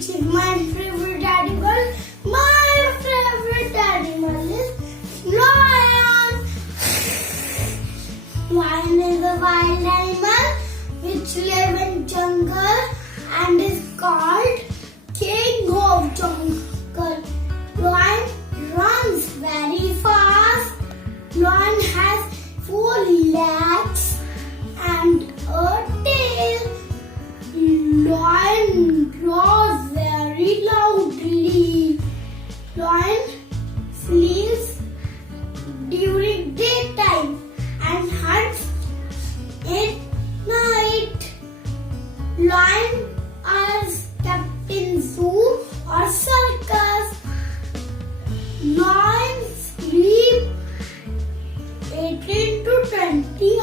which is my favorite animal. My favorite animal is lion. Lion is a wild animal which live in jungle and is called king of jungle. Lion runs very fast. Lion has 4 legs and a tail. Lion roars very loudly. Lion sleeps during daytime and hunts at night. Lion are kept in zoo or circus. Lions sleep 18 to 20